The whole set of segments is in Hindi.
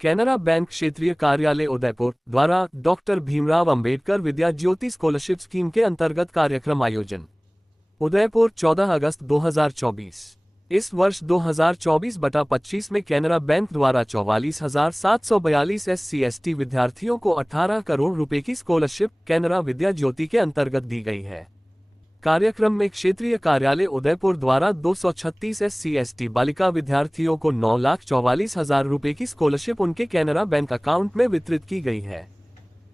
कैनरा बैंक क्षेत्रीय कार्यालय उदयपुर द्वारा डॉक्टर भीमराव अंबेडकर विद्या ज्योति स्कॉलरशिप स्कीम के अंतर्गत कार्यक्रम आयोजन। उदयपुर 14 अगस्त 2024। इस वर्ष 2024/25 में कैनरा बैंक द्वारा 44,742 SC/ST विद्यार्थियों को 18 करोड़ रुपए की स्कॉलरशिप कैनरा विद्या ज्योति के अंतर्गत दी गई है। कार्यक्रम में क्षेत्रीय कार्यालय उदयपुर द्वारा 236 SC/ST बालिका विद्यार्थियों को 9,44,000 रुपए की स्कॉलरशिप उनके कैनरा बैंक अकाउंट में वितरित की गई है।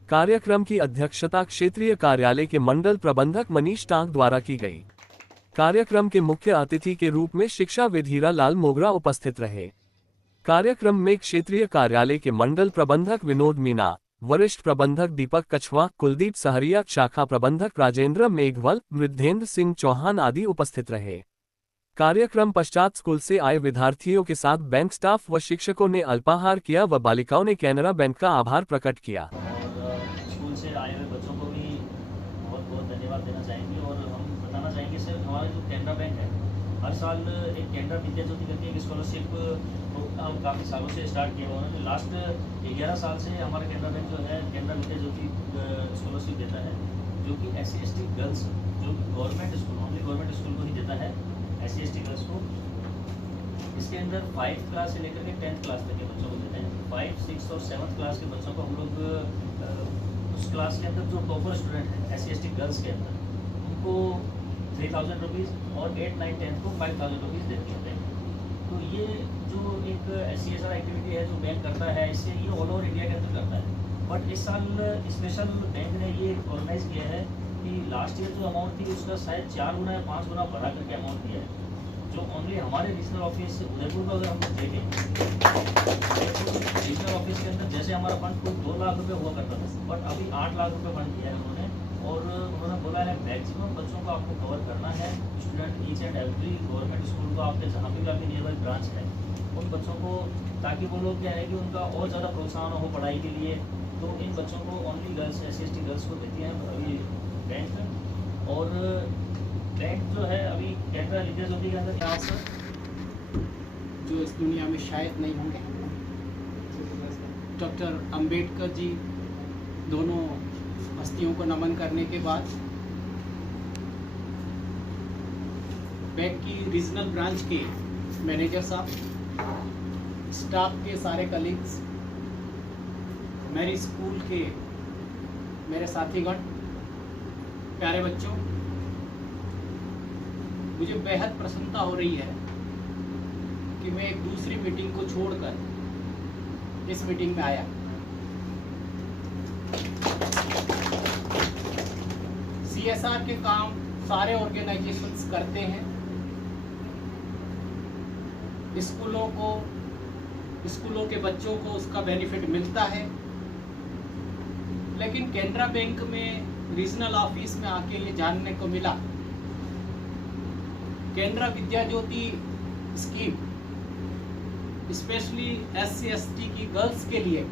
कार्यक्रम की अध्यक्षता क्षेत्रीय कार्यालय के मंडल प्रबंधक मनीष टांग द्वारा की गई। कार्यक्रम के मुख्य अतिथि के रूप में शिक्षाविद हीरा लाल मोगरा उपस्थित रहे। कार्यक्रम में क्षेत्रीय कार्यालय के मंडल प्रबंधक विनोद मीना, वरिष्ठ प्रबंधक दीपक कछवा, कुलदीप सहरिया, शाखा प्रबंधक राजेंद्र मेघवल, मृद्धेंद्र सिंह चौहान आदि उपस्थित रहे। कार्यक्रम पश्चात स्कूल से आए विद्यार्थियों के साथ बैंक स्टाफ व शिक्षकों ने अल्पाहार किया व बालिकाओं ने कैनरा बैंक का आभार प्रकट किया। स्कूल से आए हुए बच्चों को भी बहुत बहुत धन्यवाद देना चाहेंगे और हम बताना चाहेंगे सर, हमारा जो कैनरा बैंक है हर साल एक कैनरा विद्या ज्योति करके एक स्कॉलरशिप हम काफ़ी सालों से स्टार्ट किया हुआ है। लास्ट 11 साल से हमारा कैनरा बैंक जो है कैनरा विद्या ज्योति स्कॉलरशिप देता है, जो कि SC/ST गर्ल्स जो government school only government school को ही देता है, SC/ST गर्ल्स को। इसके अंदर 5th क्लास से लेकर के 10th क्लास तक के बच्चों को देते हैं। 5, 6 और 7th क्लास के बच्चों को हम लोग उस क्लास के अंदर जो टॉपर स्टूडेंट हैं SC/ST गर्ल्स के अंदर उनको 3,000 रुपीज़ और 8, 9, 10 को 5,000 रुपीज़ देते हैं। तो ये जो एक CSR एक्टिविटी है जो बैंक करता है, इससे ये ऑल ओवर इंडिया के अंदर करता है। बट इस साल स्पेशल बैंक ने ये ऑर्गेनाइज किया है कि लास्ट ईयर जो अमाउंट थी उसका शायद 4 गुना या 5 गुना बढ़ा करके अमाउंट दिया है, जो ओनली हमारे रीजनल ऑफिस उदयपुर को अगर हम लोग देखें, रीजनल ऑफिस के अंदर जैसे हमारा फंड कोई 2 लाख रुपये हुआ करता था, बट अभी 8 लाख रुपये फंड दिया है उन्होंने। और उन्होंने बोला है मैक्सिमम बच्चों को आपको कवर करना है। Student each and every government school को आपके जहाँ भी आपकी नियर बाई ब्रांच है उन बच्चों को, ताकि वो लोग क्या है कि उनका और ज़्यादा प्रोत्साहन हो पढ़ाई के लिए, तो इन बच्चों को ओनली गर्ल्स SC/ST गर्ल्स को देती हैं अभी बैंक। और बैंक जो है अभी कैनरा विद्या ज्योति के अंदर यहाँ पर जो इस दुनिया में शायद नहीं होंगे, डॉक्टर अंबेडकर जी दोनों हस्तियों को नमन करने के बाद बैंक की रीजनल ब्रांच के मैनेजर साहब, स्टाफ के सारे कलीग्स, मेरे स्कूल के मेरे साथीगण, प्यारे बच्चों, मुझे बेहद प्रसन्नता हो रही है कि मैं एक दूसरी मीटिंग को छोड़कर इस मीटिंग में आया। CSR के काम सारे ऑर्गेनाइजेशंस करते हैं। स्कूलों के बच्चों को उसका बेनिफिट मिलता है, लेकिन कैनरा बैंक में रीजनल ऑफिस में आके ये जानने को मिला, कैनरा विद्या ज्योति स्कीम स्पेशली SC/ST की गर्ल्स के लिए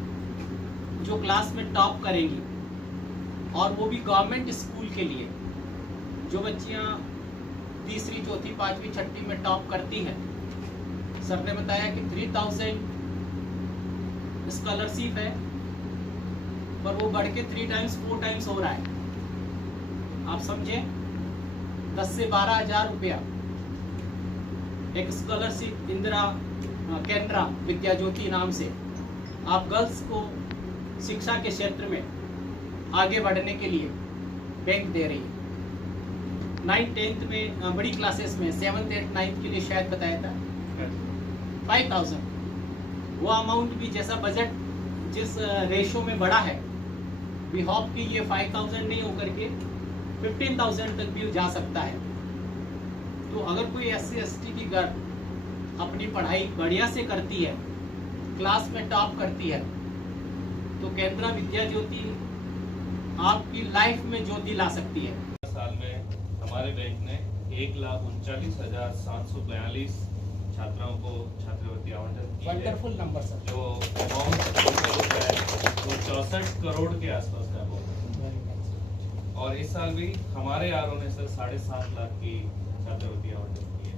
जो क्लास में टॉप करेंगी, और वो भी गवर्नमेंट स्कूल के लिए जो बच्चियां तीसरी, चौथी, पांचवी, छठी में टॉप करती हैं। सर ने बताया कि 3,000 स्कॉलरशिप है, पर वो बढ़ के 3 टाइम्स 4 टाइम्स हो रहा है। आप समझे, 10 से 12,000 रुपया एक स्कॉलरशिप कैनरा विद्या ज्योति नाम से आप गर्ल्स को शिक्षा के क्षेत्र में आगे बढ़ने के लिए बैंक दे रही है। 9th 10th में बड़ी क्लासेस में 7th 8th 9th के लिए शायद बताया था 5,000। वो अमाउंट भी जैसा बजट जिस रेशो में बढ़ा है, वी होप कि ये 5,000 नहीं होकर के 15,000 तक भी जा सकता है। तो अगर कोई SC/ST की गर्ल अपनी पढ़ाई बढ़िया से करती है, क्लास में टॉप करती है, तो कैनरा विद्या ज्योति आपकी लाइफ में ज्योति ला सकती है। साल में हमारे बैंक ने 1,39,742 छात्राओं को छात्रवृत्ति आवंटन की है। Wonderful number sir. जो अमाउंट है वो 64 करोड़ के आसपास का अमाउंट है। और इस साल भी हमारे आरओ ने सर 7.5 लाख की छात्रवृत्ति आवंटन की है।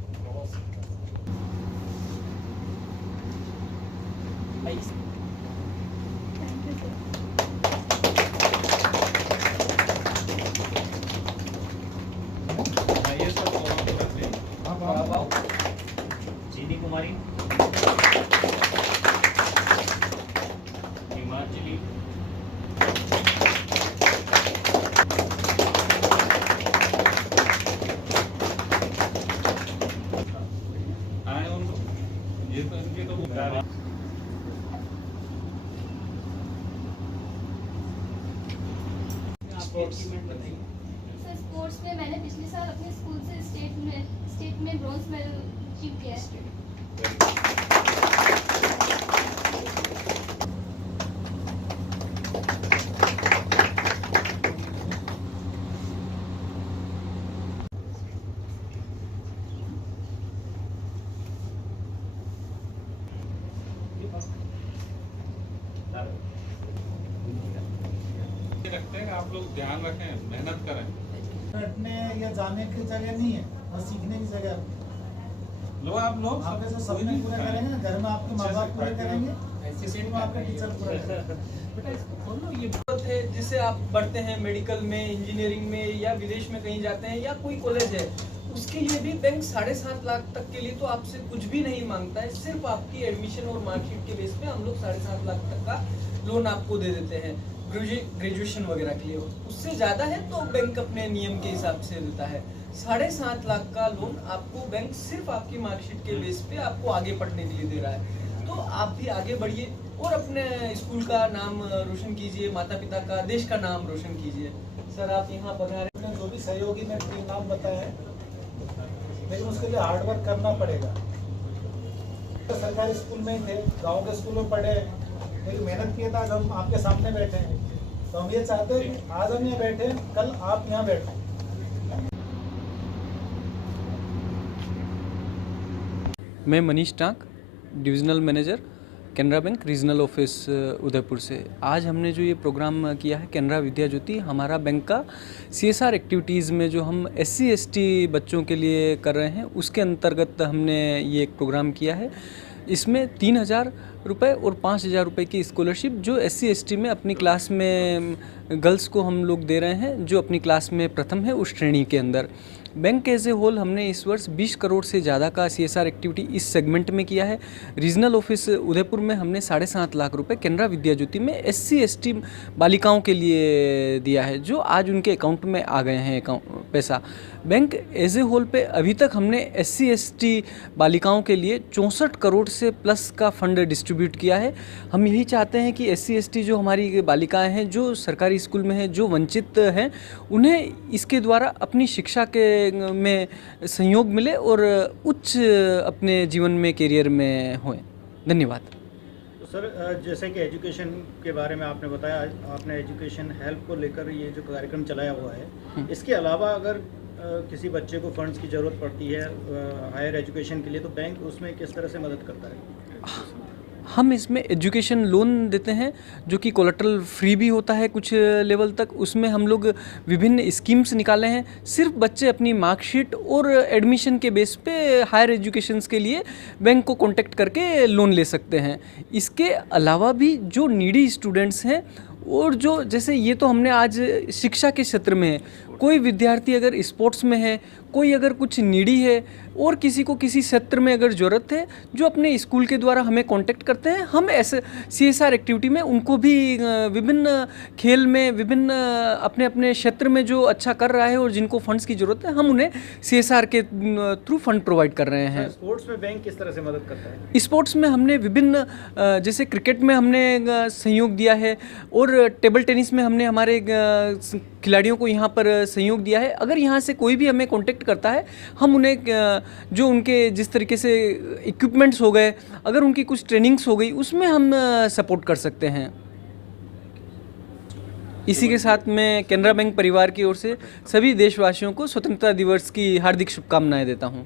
ये सब फॉर्म करते हैं। चीनी कुमारी, हिमाचली, आए उनको ये तो इनके तो आपकी अचीवमेंट बताइए। सर स्पोर्ट्स में मैंने पिछले साल अपने स्कूल से स्टेट में ब्रॉन्ज मेडल अचीव किया है। रखते हैं। आप लोग ध्यान रखें, मेहनत करें। बैठने या जाने की जगह नहीं है और सीखने की जगह है। लो आप लोग आप ऐसे सपने पूरे करेंगे ना, घर में आपके माँ बाप पूरे करेंगे, ऐसे स्कूल में आपके टीचर पूरे करेंगे। बेटा इसको खोलो, ये जरूरत है जिससे आप बढ़ते हैं मेडिकल में, इंजीनियरिंग में या विदेश में कहीं जाते हैं या कोई कॉलेज है, उसके लिए भी बैंक 7.5 लाख तक के लिए तो आपसे कुछ भी नहीं मांगता है। सिर्फ आपकी एडमिशन और मार्कशीट के बेस पे हम लोग 7.5 लाख तक का लोन आपको दे देते हैं ग्रेजुएशन वगैरह के लिए। उससे ज़्यादा है तो बैंक अपने नियम के हिसाब से देता है। 7.5 लाख का लोन आपको बैंक सिर्फ आपकी मार्कशीट के बेस पे आपको आगे पढ़ने के लिए दे रहा है। तो आप भी आगे बढ़िए और अपने स्कूल का नाम रोशन कीजिए, माता पिता का, देश का नाम रोशन कीजिए। सर आप यहाँ पधारे। आपने जो भी सहयोगी ने 3 नाम बताए हैं, लेकिन उसके लिए हार्ड वर्क करना पड़ेगा। तो सरकारी स्कूल में ही थे, गांव के स्कूल में पढ़े, लेकिन मेहनत किया था। आज हम आपके सामने बैठे हैं, तो हम ये चाहते हैं कि आज हम यहाँ बैठे, कल आप यहाँ बैठे। मैं Manish tank, divisional manager, Canara bank regional office Udaipur से। आज हमने जो ये प्रोग्राम किया है कैनरा विद्या ज्योति, हमारा बैंक का CSR एक्टिविटीज़ में जो हम SC ST बच्चों के लिए कर रहे हैं उसके अंतर्गत हमने ये एक प्रोग्राम किया है। इसमें 3,000 रुपये और 5,000 रुपये की स्कॉलरशिप जो SC ST में अपनी क्लास में गर्ल्स को हम लोग दे रहे हैं जो अपनी क्लास में प्रथम है उस श्रेणी के अंदर। बैंक एज ए होल हमने इस वर्ष 20 करोड़ से ज़्यादा का CSR एक्टिविटी इस सेगमेंट में किया है। रीजनल ऑफिस उदयपुर में हमने 7.5 लाख रुपए कैनरा विद्या ज्योति में SC ST बालिकाओं के लिए दिया है जो आज उनके अकाउंट में आ गए हैं पैसा। बैंक एज ए होल पे अभी तक हमने SC ST बालिकाओं के लिए 64 करोड़ से प्लस का फंड डिस्ट्रीब्यूट किया है। हम यही चाहते हैं कि SC ST जो हमारी बालिकाएं हैं जो सरकारी स्कूल में हैं, जो वंचित हैं, उन्हें इसके द्वारा अपनी शिक्षा के में सहयोग मिले और उच्च अपने जीवन में करियर में हों। धन्यवाद। तो सर, जैसे कि एजुकेशन के बारे में आपने बताया, आपने एजुकेशन हेल्प को लेकर ये जो कार्यक्रम चलाया हुआ है, इसके अलावा अगर किसी बच्चे को फंड्स की ज़रूरत पड़ती है हायर एजुकेशन के लिए, तो बैंक उसमें किस तरह से मदद करता है? हम इसमें एजुकेशन लोन देते हैं जो कि कोलेटरल फ्री भी होता है कुछ लेवल तक। उसमें हम लोग विभिन्न स्कीम्स निकाले हैं। सिर्फ बच्चे अपनी मार्कशीट और एडमिशन के बेस पे हायर एजुकेशंस के लिए बैंक को कांटेक्ट करके लोन ले सकते हैं। इसके अलावा भी जो नीडी स्टूडेंट्स हैं और जो जैसे ये तो हमने आज शिक्षा के क्षेत्र में है, कोई विद्यार्थी अगर स्पोर्ट्स में है, कोई अगर कुछ नीडी है और किसी को किसी क्षेत्र में अगर ज़रूरत है जो अपने स्कूल के द्वारा हमें कांटेक्ट करते हैं, हम ऐसे CSR एक्टिविटी में उनको भी विभिन्न खेल में विभिन्न अपने अपने क्षेत्र में जो अच्छा कर रहा है और जिनको फंड्स की ज़रूरत है, हम उन्हें CSR के थ्रू फंड प्रोवाइड कर रहे हैं। स्पोर्ट्स में बैंक किस तरह से मदद करता है? स्पोर्ट्स में हमने विभिन्न जैसे क्रिकेट में हमने सहयोग दिया है और टेबल टेनिस में हमने हमारे खिलाड़ियों को यहाँ पर सहयोग दिया है। अगर यहाँ से कोई भी हमें कांटेक्ट करता है, हम उन्हें जो उनके जिस तरीके से इक्विपमेंट्स हो गए, अगर उनकी कुछ ट्रेनिंग्स हो गई, उसमें हम सपोर्ट कर सकते हैं। इसी के साथ मैं कैनरा बैंक परिवार की ओर से सभी देशवासियों को स्वतंत्रता दिवस की हार्दिक शुभकामनाएं देता हूं।